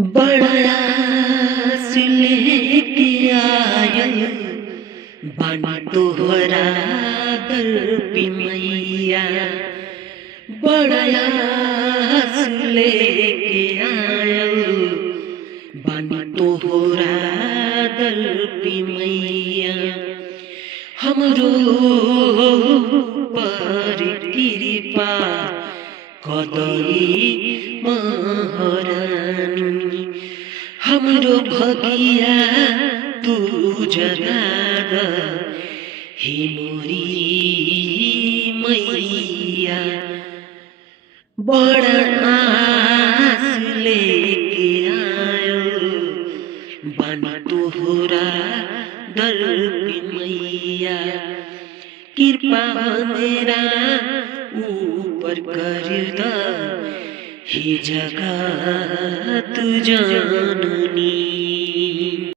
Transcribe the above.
बड़ा आस लेके आयल बानी तोहरा दर पे मैया। बड़ा आस लेके आयल बानी तोहरा दर पे मैया। हमरो पर कृपा कदई महारानी। हमरो भगिया तू जगा द हे मोरी मैया। बड़ा आस लेके आयो बानी तोहरा दर पे मैया। कृपा मेरा ऊपर कर द हे जगत जननी।